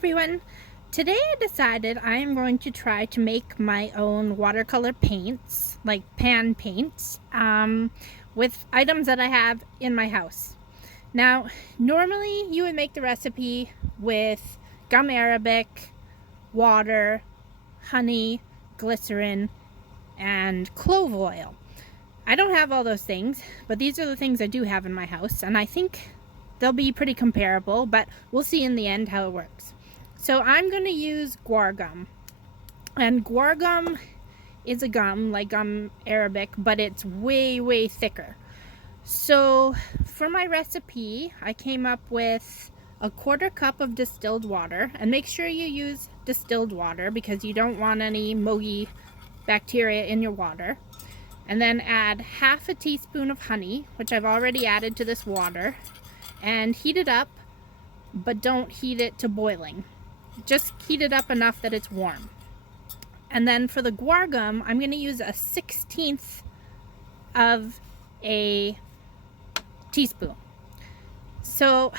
everyone! Today I decided I am going to try to make my own watercolor paints, like pan paints, with items that I have in my house. Now, normally you would make the recipe with gum arabic, water, honey, glycerin, and clove oil. I don't have all those things, but these are the things I do have in my house, and I think they'll be pretty comparable, but we'll see in the end how it works. So I'm going to use guar gum, and guar gum is a gum like gum arabic, but it's way thicker. So for my recipe, I came up with a 1/4 cup of distilled water, and make sure you use distilled water because you don't want any mogi bacteria in your water. And then add 1/2 teaspoon of honey, which I've already added to this water, and heat it up, but don't heat it to boiling. Just heat it up enough that it's warm. And then for the guar gum, I'm going to use a 1/16 of a teaspoon. So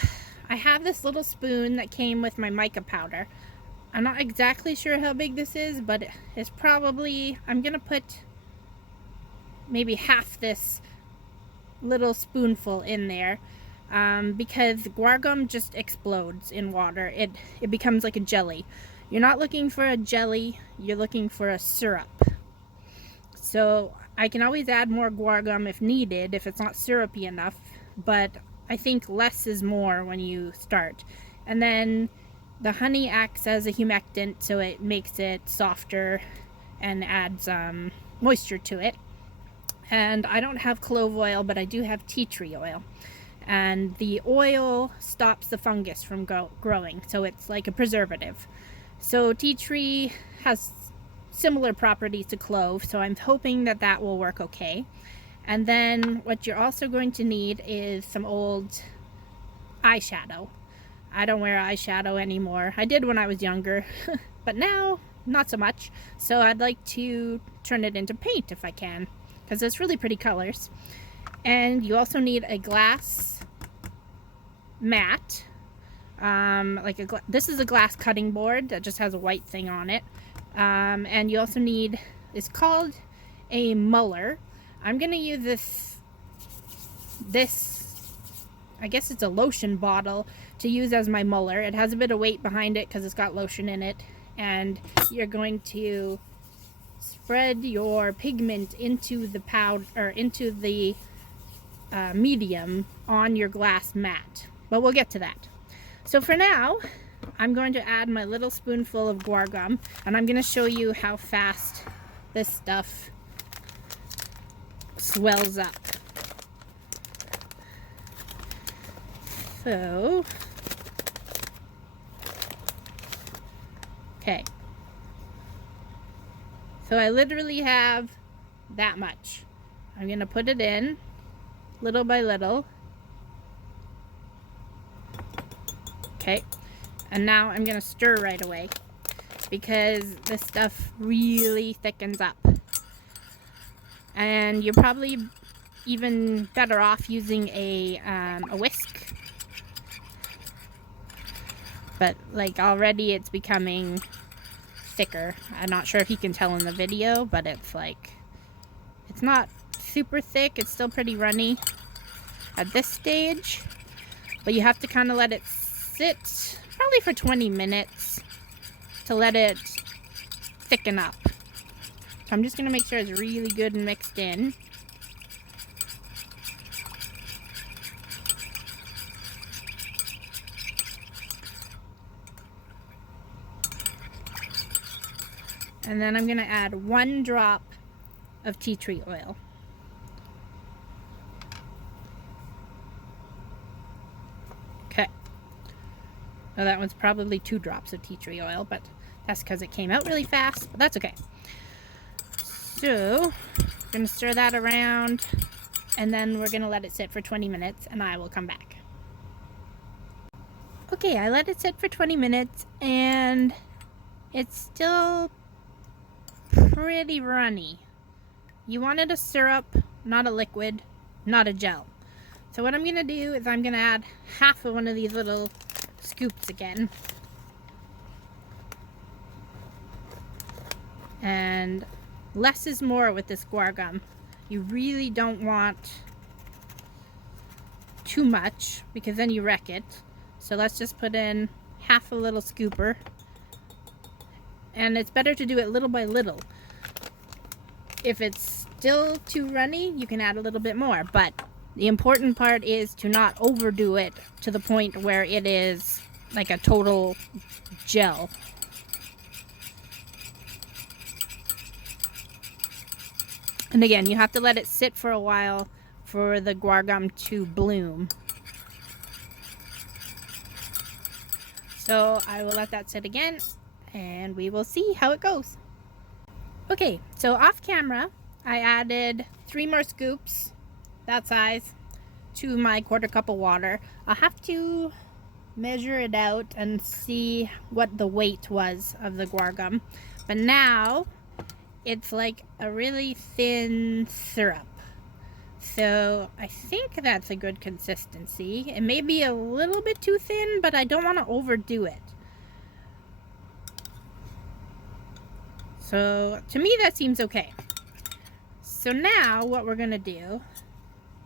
I have this little spoon that came with my mica powder. I'm not exactly sure how big this is, but it's probably, I'm going to put maybe half this little spoonful in there. Because guar gum just explodes in water. It becomes like a jelly. You're not looking for a jelly, you're looking for a syrup. So I can always add more guar gum if needed, if it's not syrupy enough, but I think less is more when you start. And then the honey acts as a humectant, so it makes it softer and adds moisture to it. And I don't have clove oil, but I do have tea tree oil. And the oil stops the fungus from growing, so it's like a preservative. So tea tree has similar properties to clove, so I'm hoping that that will work okay. And then what you're also going to need is some old eyeshadow. I don't wear eyeshadow anymore. I did when I was younger, but now not so much. So I'd like to turn it into paint if I can, because it's really pretty colors. And you also need a glass mat, this is a glass cutting board that just has a white thing on it, and you also need, it's called a muller. I'm gonna use this I guess it's a lotion bottle to use as my muller. It has a bit of weight behind it because it's got lotion in it, and you're going to spread your pigment into the powder, or into the medium on your glass mat, but we'll get to that. So for now, I'm going to add my little spoonful of guar gum, and I'm going to show you how fast this stuff swells up. So, okay. So I literally have that much. I'm going to put it in little by little. Okay, and now I'm gonna stir right away because this stuff really thickens up, and you're probably even better off using a whisk. But like already it's becoming thicker. I'm not sure if you can tell in the video, but it's like, it's not super thick, it's still pretty runny at this stage, but you have to kind of let it sit probably for 20 minutes to let it thicken up. So I'm just going to make sure it's really good and mixed in. And then I'm going to add 1 drop of tea tree oil. Okay. Well, that one's probably 2 drops of tea tree oil, but that's because it came out really fast, but that's okay. So, I'm going to stir that around, and then we're going to let it sit for 20 minutes, and I will come back. Okay, I let it sit for 20 minutes, and it's still pretty runny. You wanted a syrup, not a liquid, not a gel. So what I'm going to do is I'm going to add half of one of these little scoops again. And less is more with this guar gum. You really don't want too much because then you wreck it. So let's just put in half a little scooper. And it's better to do it little by little. If it's still too runny, you can add a little bit more. But the important part is to not overdo it to the point where it is like a total gel. And again, you have to let it sit for a while for the guar gum to bloom. So I will let that sit again and we will see how it goes. Okay, so off camera, I added 3 more scoops, that size, to my 1/4 cup of water. I'll have to measure it out and see what the weight was of the guar gum. But now, it's like a really thin syrup. So I think that's a good consistency. It may be a little bit too thin, but I don't want to overdo it. So to me that seems okay. So now what we're going to do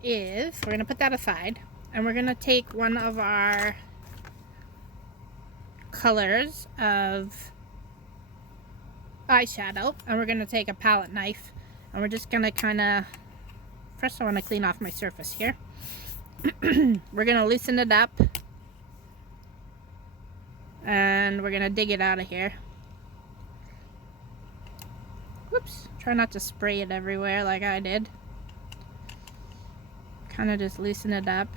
is we're going to put that aside and we're going to take one of our colors of eyeshadow and we're going to take a palette knife and we're just going to kind of, first I want to clean off my surface here. We're going to loosen it up and we're going to dig it out of here. Whoops, try not to spray it everywhere like I did. Kind of just loosen it up.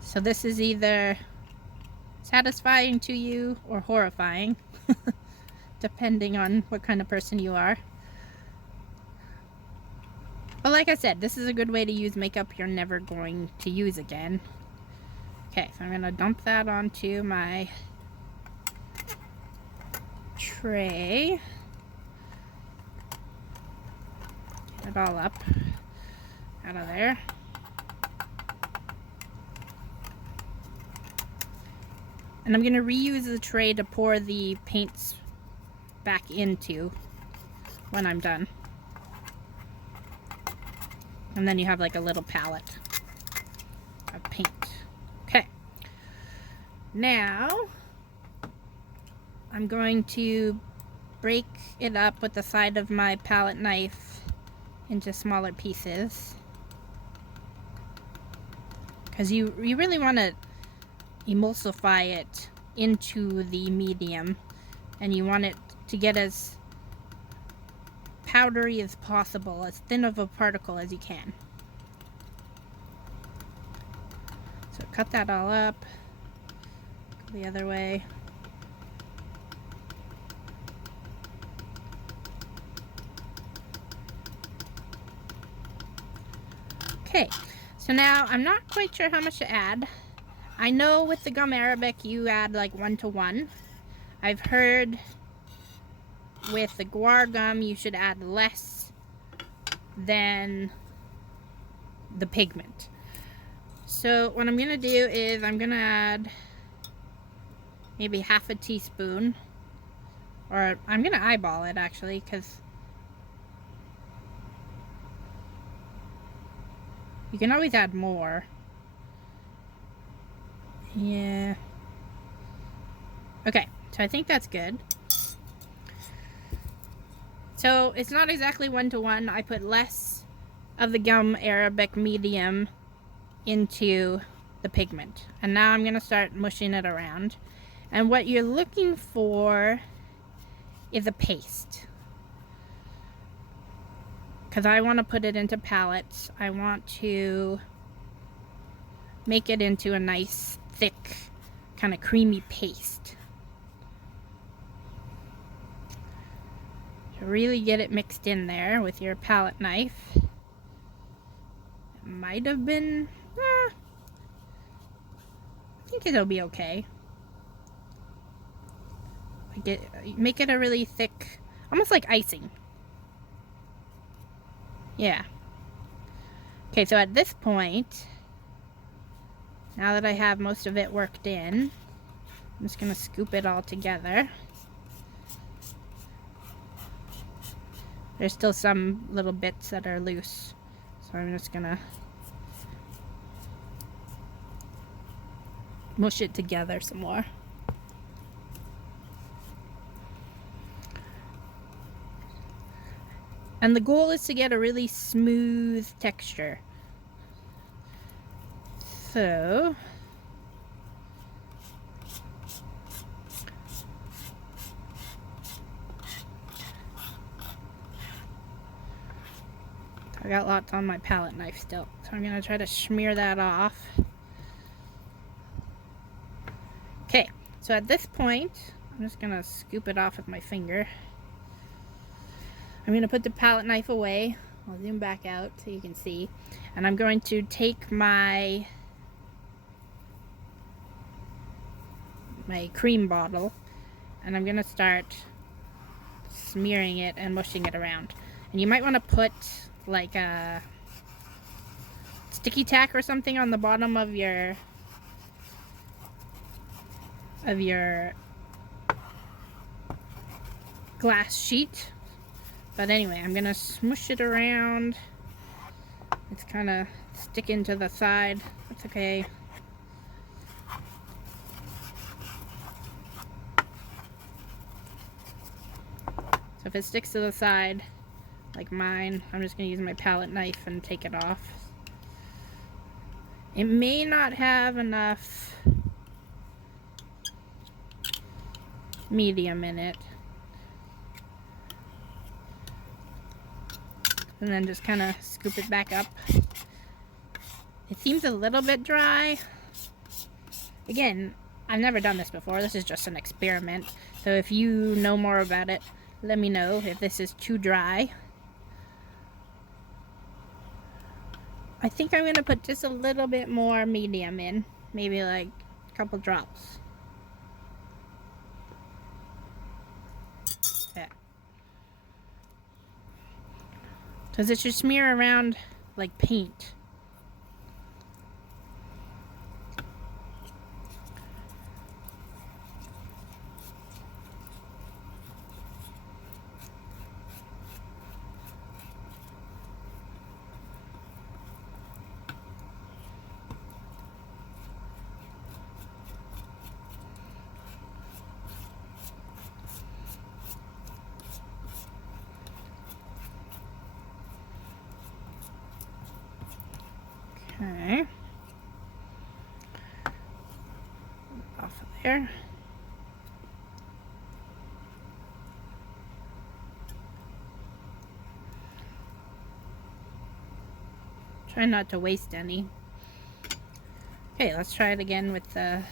So this is either satisfying to you or horrifying, depending on what kind of person you are. But like I said, this is a good way to use makeup you're never going to use again. Okay, so I'm going to dump that onto my tray. Get it all up out of there. And I'm going to reuse the tray to pour the paints back into when I'm done. And then you have like a little palette of paint. Okay. Now, I'm going to break it up with the side of my palette knife into smaller pieces. Because you really want to emulsify it into the medium. And you want it to get as powdery as possible, as thin of a particle as you can. So cut that all up, go the other way. Okay, so now I'm not quite sure how much to add. I know with the gum arabic you add like 1:1. I've heard with the guar gum you should add less than the pigment. So what I'm gonna do is I'm gonna add maybe half a teaspoon, or I'm gonna eyeball it actually, because you can always add more. Yeah. Okay, so I think that's good. So it's not exactly 1:1. I put less of the gum arabic medium into the pigment. And now I'm going to start mushing it around. And what you're looking for is a paste. Because I want to put it into palettes. I want to make it into a nice, thick, kind of creamy paste. Really get it mixed in there with your palette knife. It might have been, I think it'll be okay. Make it a really thick, almost like icing. Yeah. Okay, so at this point, now that I have most of it worked in, I'm just gonna scoop it all together. There's still some little bits that are loose, so I'm just gonna mush it together some more. And the goal is to get a really smooth texture. So I got lots on my palette knife still, so I'm gonna try to smear that off. Okay, so at this point, I'm just gonna scoop it off with my finger. I'm gonna put the palette knife away. I'll zoom back out so you can see. And I'm going to take my cream bottle, and I'm gonna start smearing it and mushing it around. And you might want to put like a sticky tack or something on the bottom of your glass sheet. But anyway, I'm gonna smush it around. It's kind of sticking to the side. That's okay. So if it sticks to the side, like mine, I'm just gonna use my palette knife and take it off. It may not have enough medium in it. And then just kind of scoop it back up. It seems a little bit dry. Again, I've never done this before. This is just an experiment. So if you know more about it, let me know if this is too dry. I think I'm gonna put just a little bit more medium in. Maybe like a couple drops. Yeah. Because it should smear around like paint. Okay. Off of there. Try not to waste any. Okay, let's try it again with the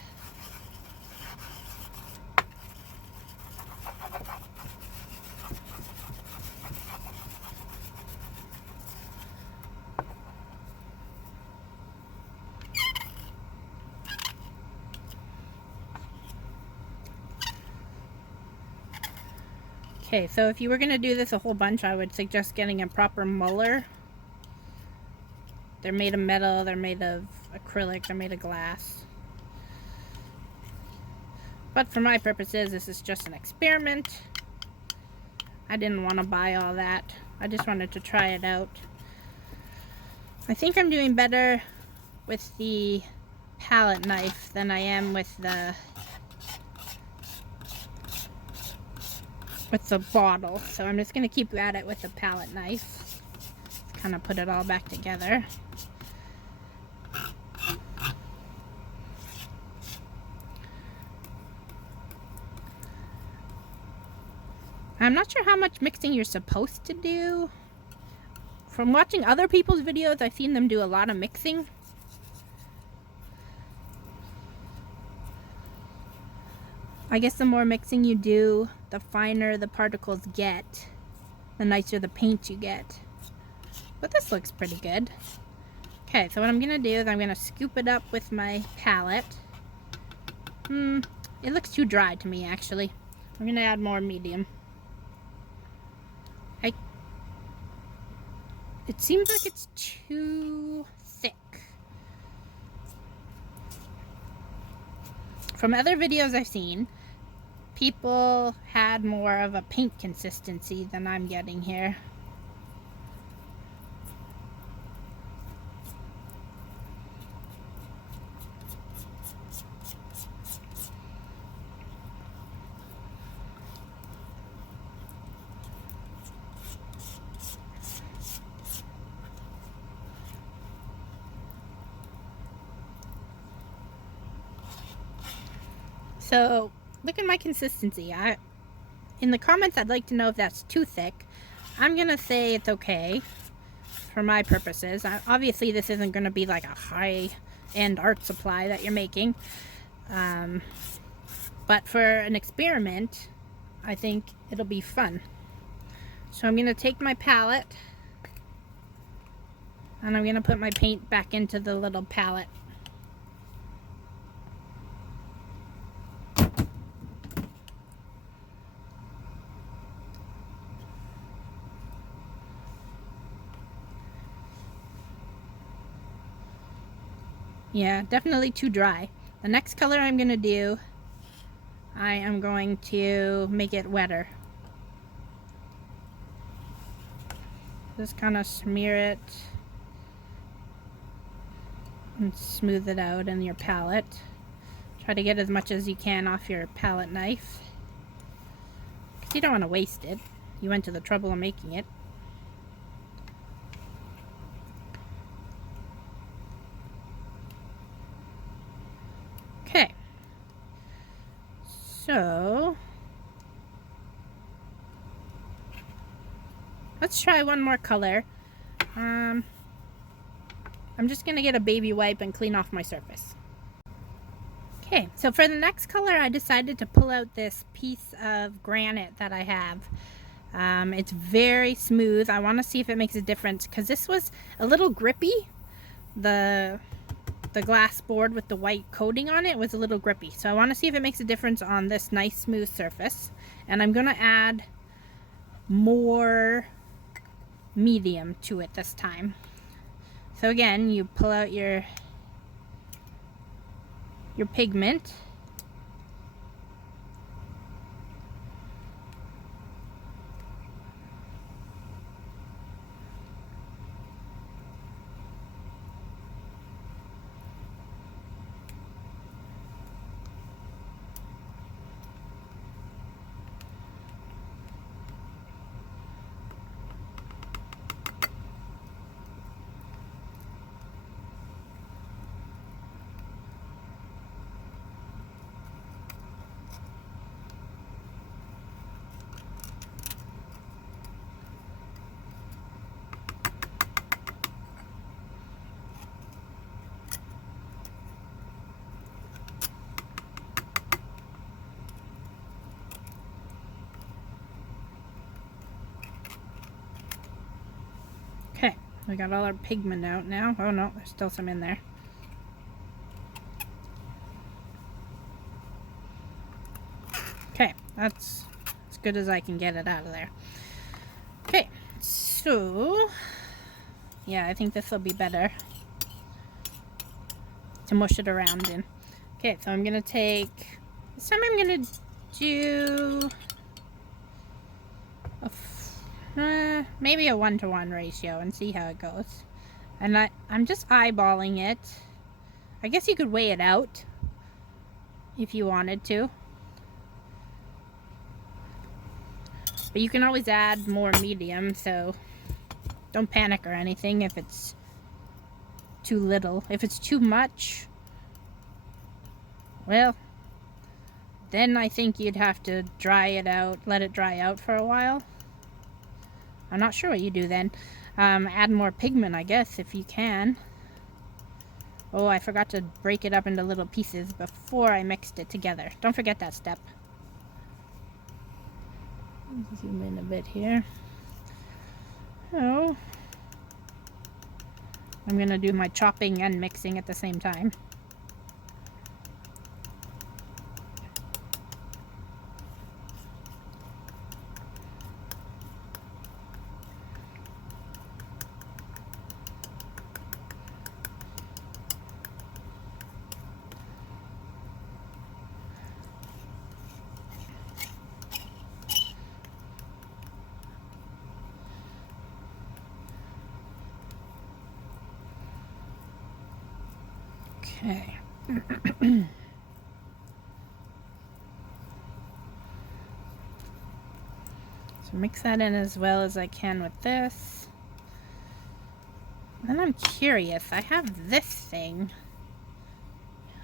Okay, so if you were going to do this a whole bunch, I would suggest getting a proper muller. They're made of metal, they're made of acrylic, they're made of glass. But for my purposes, this is just an experiment. I didn't want to buy all that. I just wanted to try it out. I think I'm doing better with the palette knife than I am with the bottle. So I'm just going to keep at it with the palette knife. Kind of put it all back together. I'm not sure how much mixing you're supposed to do. From watching other people's videos, I've seen them do a lot of mixing. I guess the more mixing you do, the finer the particles get, the nicer the paint you get. But this looks pretty good. Okay, so what I'm gonna do is I'm gonna scoop it up with my palette. It looks too dry to me, actually. I'm gonna add more medium. It seems like it's too thick. from other videos I've seen, people had more of a paint consistency than I'm getting here. So look at my consistency. In the comments, I'd like to know if that's too thick. I'm gonna say it's okay for my purposes. Obviously this isn't gonna be like a high-end art supply that you're making, but for an experiment, I think it'll be fun. So I'm gonna take my palette and I'm gonna put my paint back into the little palette. Yeah, definitely too dry. The next color I'm going to do, I am going to make it wetter. Just kind of smear it and smooth it out in your palette. Try to get as much as you can off your palette knife, because you don't want to waste it. You went to the trouble of making it. Okay, so let's try one more color. I'm just gonna get a baby wipe and clean off my surface. Okay, so for the next color, I decided to pull out this piece of granite that I have. It's very smooth. I want to see if it makes a difference, because this was a little grippy. The glass board with the white coating on it was a little grippy, so I want to see if it makes a difference on this nice smooth surface. And I'm gonna add more medium to it this time. So again, you pull out your pigment, okay, we got all our pigment out now. Oh no, there's still some in there. Okay, that's as good as I can get it out of there. Okay, so yeah, I think this will be better to mush it around in. Okay, so I'm gonna take, this time I'm gonna do maybe a 1-to-1 ratio and see how it goes. And I'm just eyeballing it. I guess you could weigh it out if you wanted to, but you can always add more medium, so don't panic or anything if it's too little. If it's too much, well, then I think you'd have to dry it out, let it dry out for a while. I'm not sure what you do then. Add more pigment, I guess, if you can. Oh, I forgot to break it up into little pieces before I mixed it together. Don't forget that step. Zoom in a bit here. Oh, I'm gonna do my chopping and mixing at the same time. Okay. So mix that in as well as I can with this. Then I'm curious, I have this thing.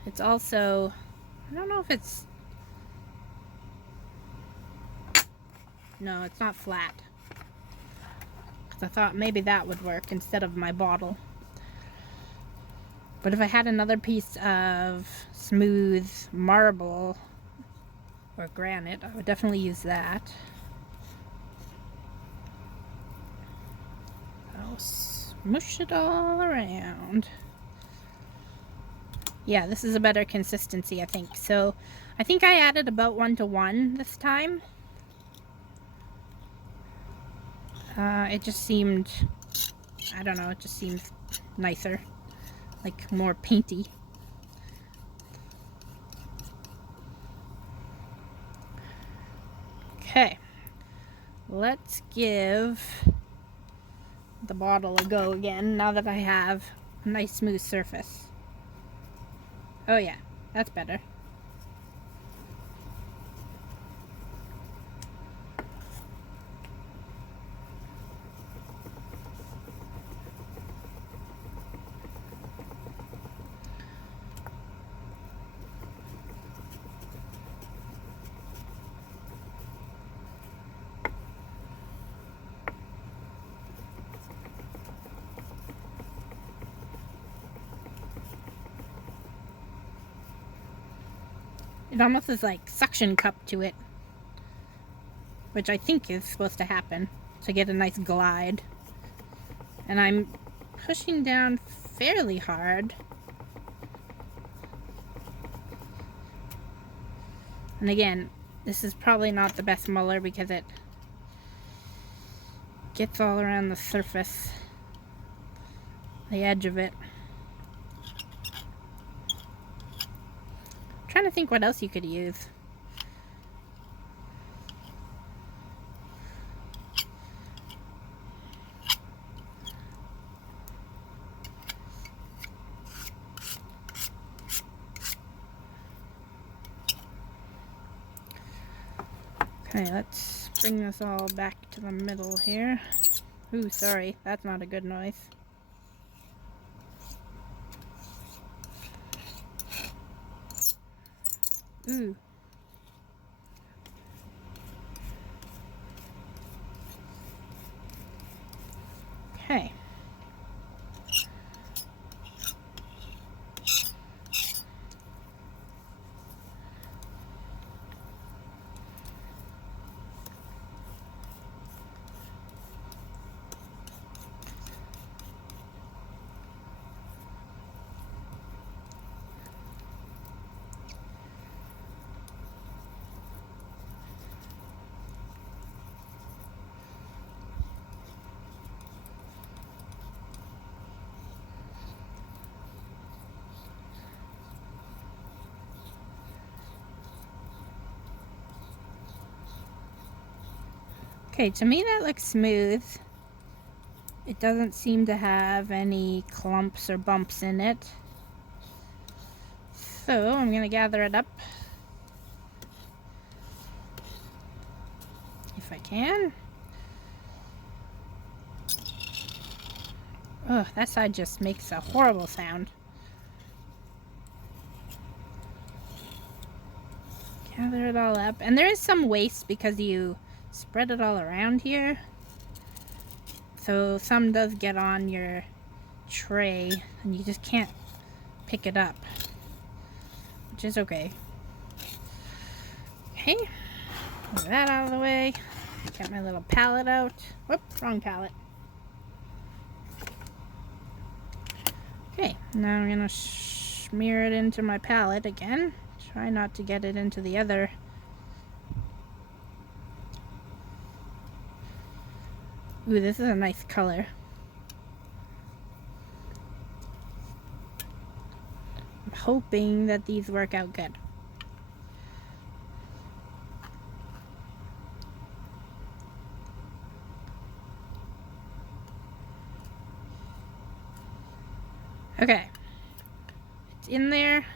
It's also, I don't know if it's, no, it's not flat. Because I thought maybe that would work instead of my bottle. But if I had another piece of smooth marble or granite, I would definitely use that. I'll smush it all around. Yeah, this is a better consistency, I think. So I think I added about 1:1 this time. It just seemed, I don't know, it just seemed nicer, like more painty. Okay, let's give the bottle a go again now that I have a nice smooth surface. Oh yeah, that's better. It almost is like suction cup to it, which I think is supposed to happen to get a nice glide. And I'm pushing down fairly hard. And again, this is probably not the best muller because it gets all around the surface, the edge of it. I'm trying to think what else you could use. Okay, let's bring this all back to the middle here. Ooh, sorry, that's not a good noise. Ooh. Okay. Okay, to me that looks smooth. It doesn't seem to have any clumps or bumps in it. So I'm going to gather it up if I can. Oh, that side just makes a horrible sound. Gather it all up. And there is some waste because you spread it all around here. So some does get on your tray and you just can't pick it up, which is okay. Okay, move that out of the way. Get my little palette out. Whoop, wrong palette. Okay, now I'm gonna smear it into my palette again. Try not to get it into the other. Ooh, this is a nice color. I'm hoping that these work out good. Okay. It's in there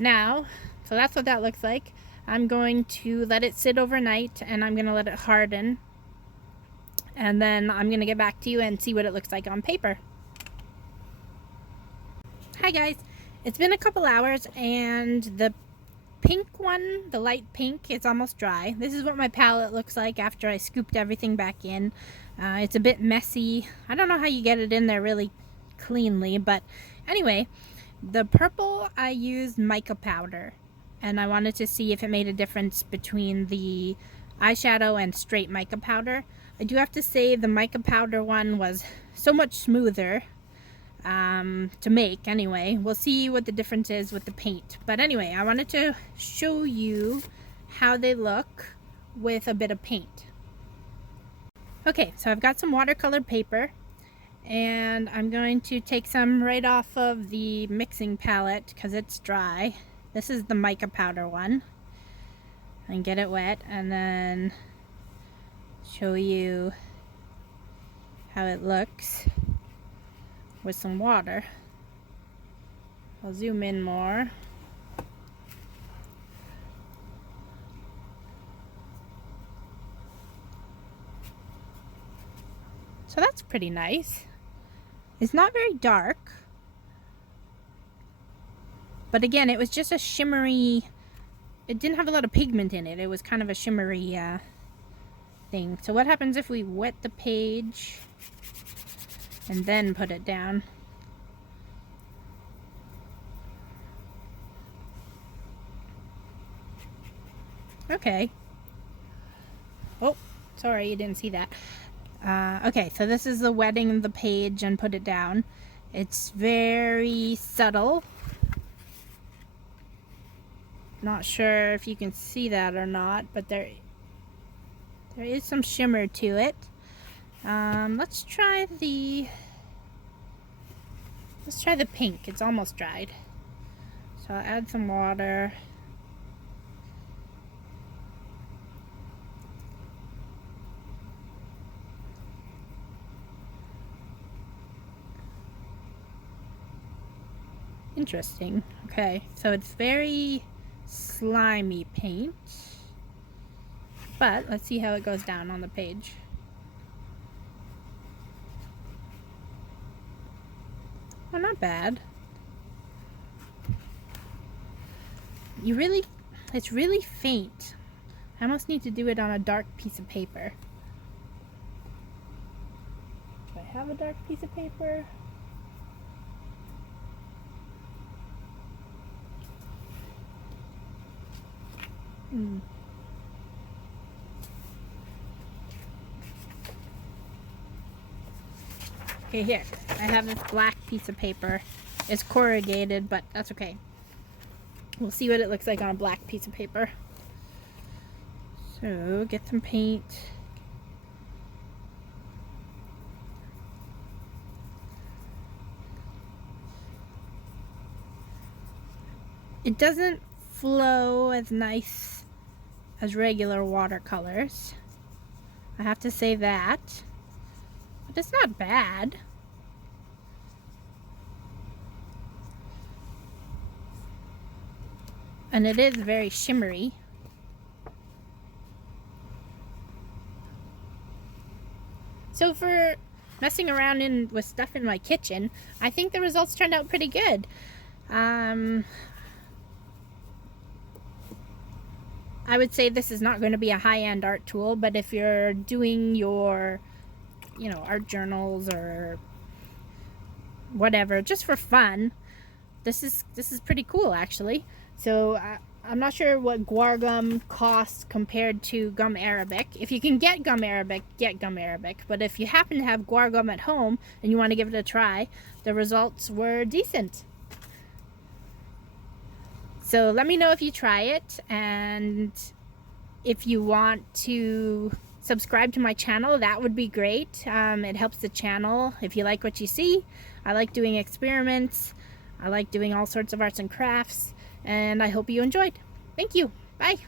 now. So that's what that looks like. I'm going to let it sit overnight, and I'm going to let it harden. And then I'm going to get back to you and see what it looks like on paper. Hi guys, it's been a couple hours and the pink one, the light pink, it's almost dry. This is what my palette looks like after I scooped everything back in. It's a bit messy. I don't know how you get it in there really cleanly, but anyway, the purple I used mica powder, and I wanted to see if it made a difference between the eyeshadow and straight mica powder. I do have to say the mica powder one was so much smoother to make. Anyway, we'll see what the difference is with the paint, but anyway, I wanted to show you how they look with a bit of paint. Okay, so I've got some watercolor paper, and I'm going to take some right off of the mixing palette because it's dry. This is the mica powder one, and get it wet, and then show you how it looks with some water. I'll zoom in more. So that's pretty nice. It's not very dark, but again, it was just a shimmery, it didn't have a lot of pigment in it. It was kind of a shimmery thing. So what happens if we wet the page and then put it down? Okay. Oh, sorry, you didn't see that. Okay, so this is the wetting of the page and put it down. It's very subtle. Not sure if you can see that or not, but there is some shimmer to it. Let's try the pink. It's almost dried. So I'll add some water. Interesting. Okay, so it's very slimy paint, but let's see how it goes down on the page. Oh, not bad. It's really faint. I almost need to do it on a dark piece of paper. Do I have a dark piece of paper? Okay, here. I have this black piece of paper. It's corrugated, but that's okay. We'll see what it looks like on a black piece of paper. So, get some paint. It doesn't flow as nice as regular watercolors. I have to say that. But it's not bad. And it is very shimmery. So for messing around with stuff in my kitchen, I think the results turned out pretty good. I would say this is not going to be a high-end art tool, but if you're doing your, art journals or whatever, just for fun, this is pretty cool, actually. So I'm not sure what Guar Gum costs compared to gum arabic. If you can get gum arabic, get gum arabic. But if you happen to have Guar Gum at home and you want to give it a try, the results were decent. So let me know if you try it, and if you want to subscribe to my channel, that would be great. It helps the channel if you like what you see. I like doing experiments. I like doing all sorts of arts and crafts, and I hope you enjoyed. Thank you. Bye.